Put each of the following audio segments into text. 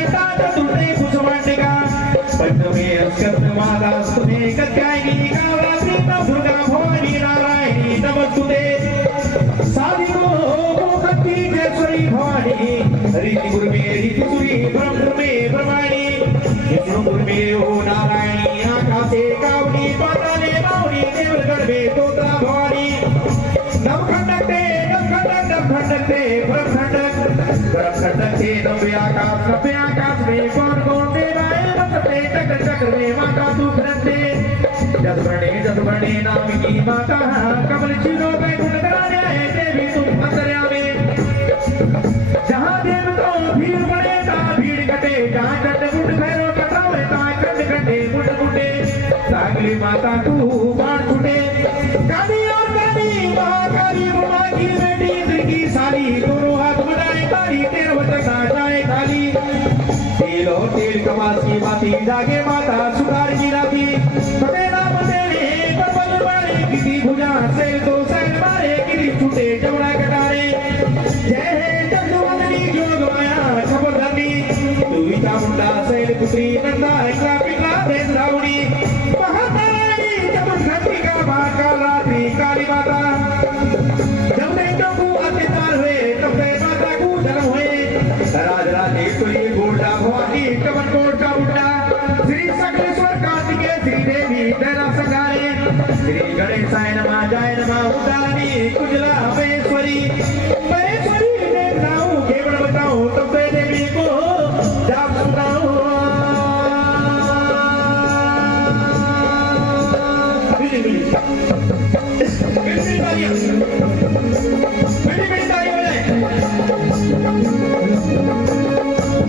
घटात तुटे कुसमांडिका पंचमे अस्कत माला स्तुते कत्यायनी कावरात्री दुर्गा भवानी नारायणी नमस्तुते साधिको भक्ति जयश्री भवानी रीति गुरुमे रीति सुरी ब्रह्मे ब्रह्माणी विष्णु गुरुमे ओ नारायणी आकाशे कावनी पाताले मावनी देवल गणवे तोत्रा भवानी नवखंडकते ब्रह्मखंडकते ब्रह्मखंडकते नव्य आकाश में कौन कौन देवाए बसते चक्र चक्र में माता तू करते जसवर्णे नाम की माता कमल चिरो पे गुण कराने आए देवी तुम अंतर्यामी जहाँ देवताओं भीड़ पड़े ता भीड़ कटे जहाँ चंड मुंड भैरो कटावे ता चंड कटे मुंड मुंडे सागली माता तू बाण छूटे काली और काली महाकाली बुआ की बेटी इंद्र की साली दोनों हाथ बढ़ाए ताली तेरा वचन जाए खाली तेलो तेल कमास की माती जागे माता सुधार की राती पटेला पटेले परबल मारे किसी भुजा से तो सैन मारे किसी छूटे जमुना कटारे जय हे जगदुवंदनी जोग माया खबर धनी तू विचा मुंडा सैल पुत्री नंदा इकला पिकला देश रावणी महाताराणी जमुन घंटी का भाका रात्रि काली माता जब देवों को अत्याचार हुए तब माता को जन्म हुए राज राजेश्वरी गोल्डा भवानी कमल कोट का उठा श्री सकलेश्वर कार्तिकेय श्री देवी तेरा संगारे श्री गणेशाय नमः जय नमः उदानी कुजला महेश्वरी महेश्वरी देवताओं केवल बताओ तब देवी को जाप सुनाओ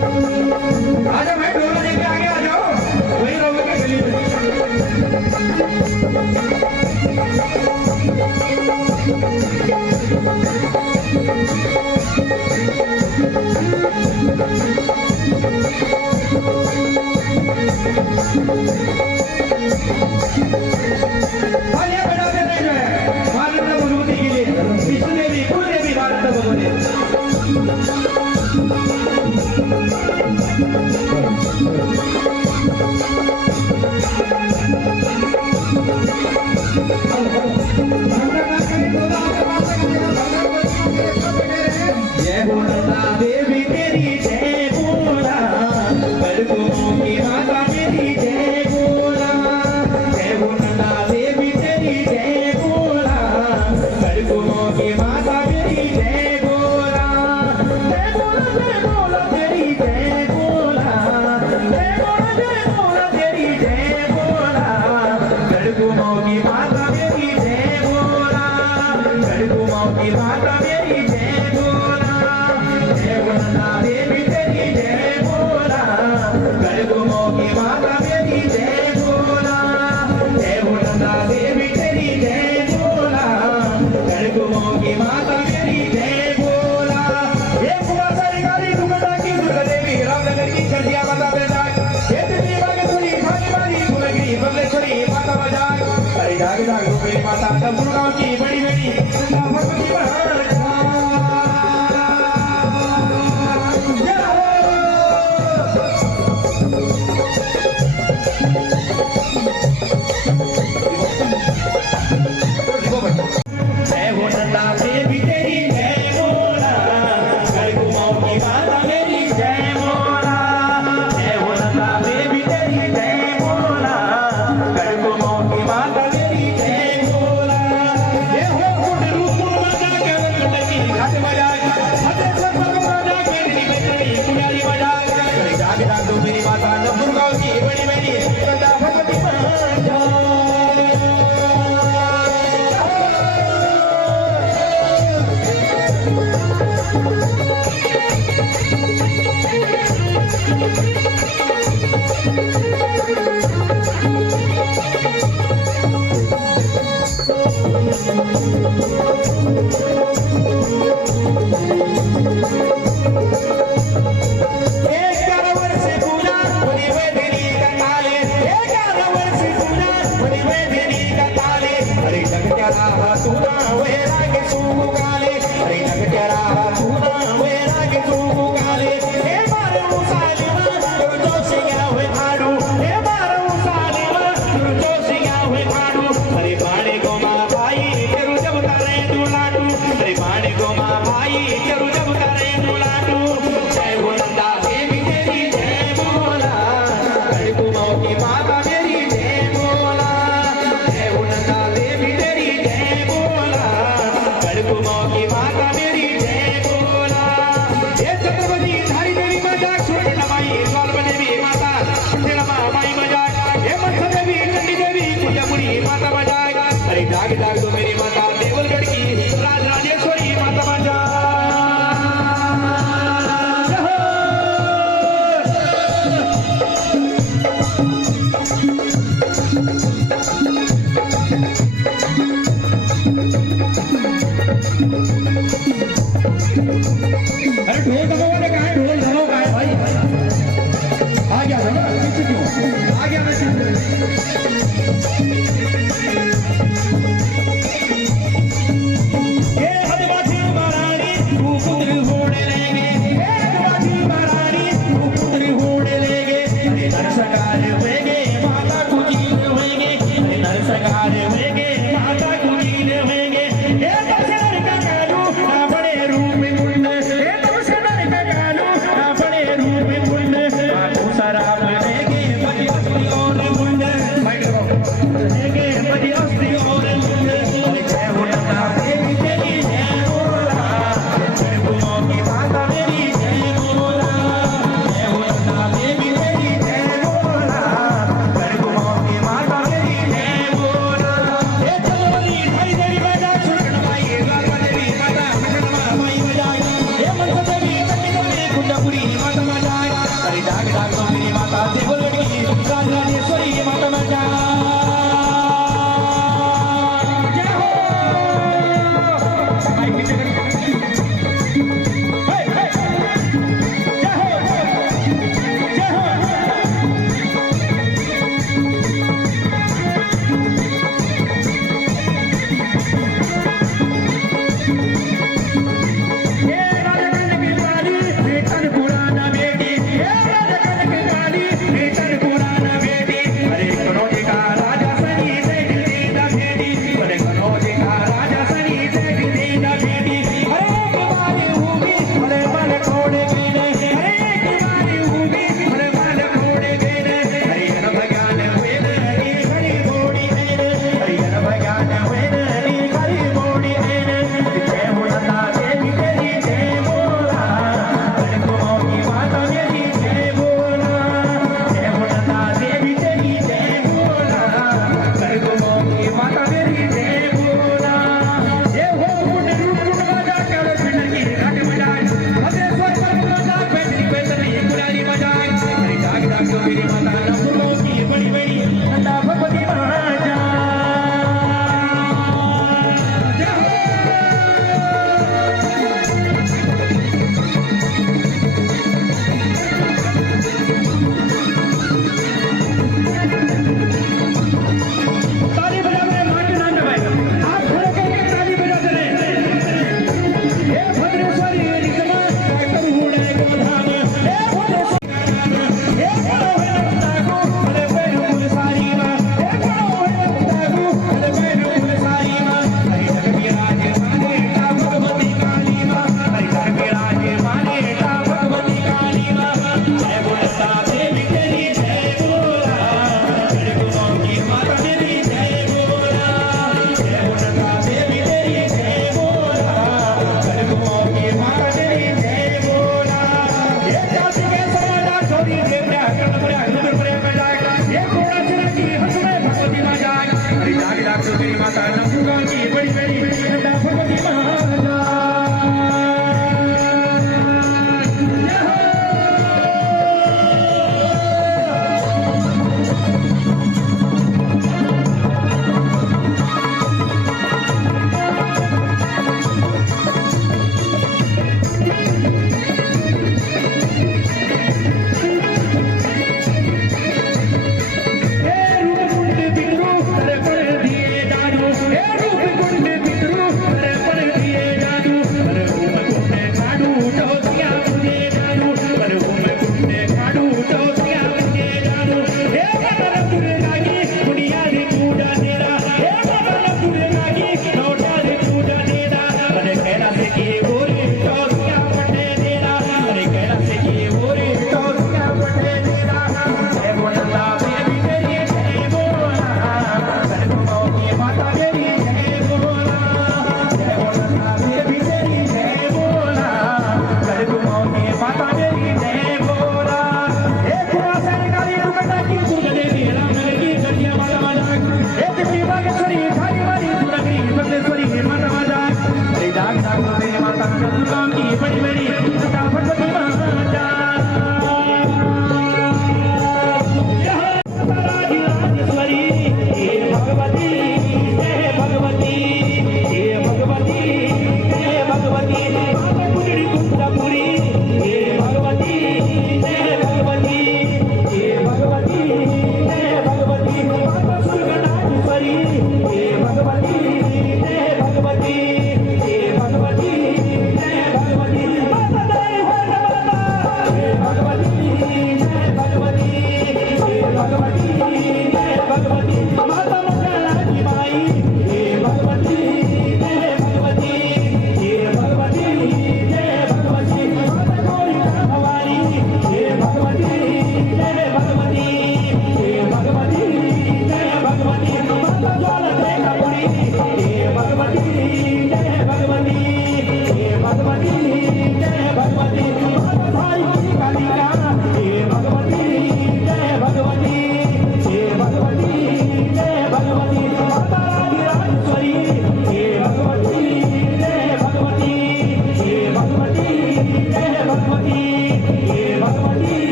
आजा भाई डोला लेके आगे आ जाओ वही रहोगे क्या गली में आलिया बेटा दे रहे जो है भारत में मजबूती के लिए विष्णु देवी कुल देवी भारत में भगवती जय बोला देवी तेरी जय बोला बरगों की माता तेरी जय बोला जय बोला देवी तेरी जय बोला बरगों की माता तेरी जय बोला जय बोला तेरी जय बोला जय बोला तेरी जय बोला बरगों की माता तेरी जय बोला बरगों की माता तेरी जय बोला जय बोला देवी तेरी जय बोला बरगों की माता तेरी जय बोला जय बोला देवी तेरी जय बोला बरगों की माता तेरी जय बोला ये कुमारी काली दुर्गा की दुर्गा देवी रामनगर की चंडिया माता बेटा ये दिल्ली वाली सुनी खाली वाली फुलगिरी बल्लेश्वरी माता बजाय अरे जाग जाग मेरी माता तब गुरुगांव की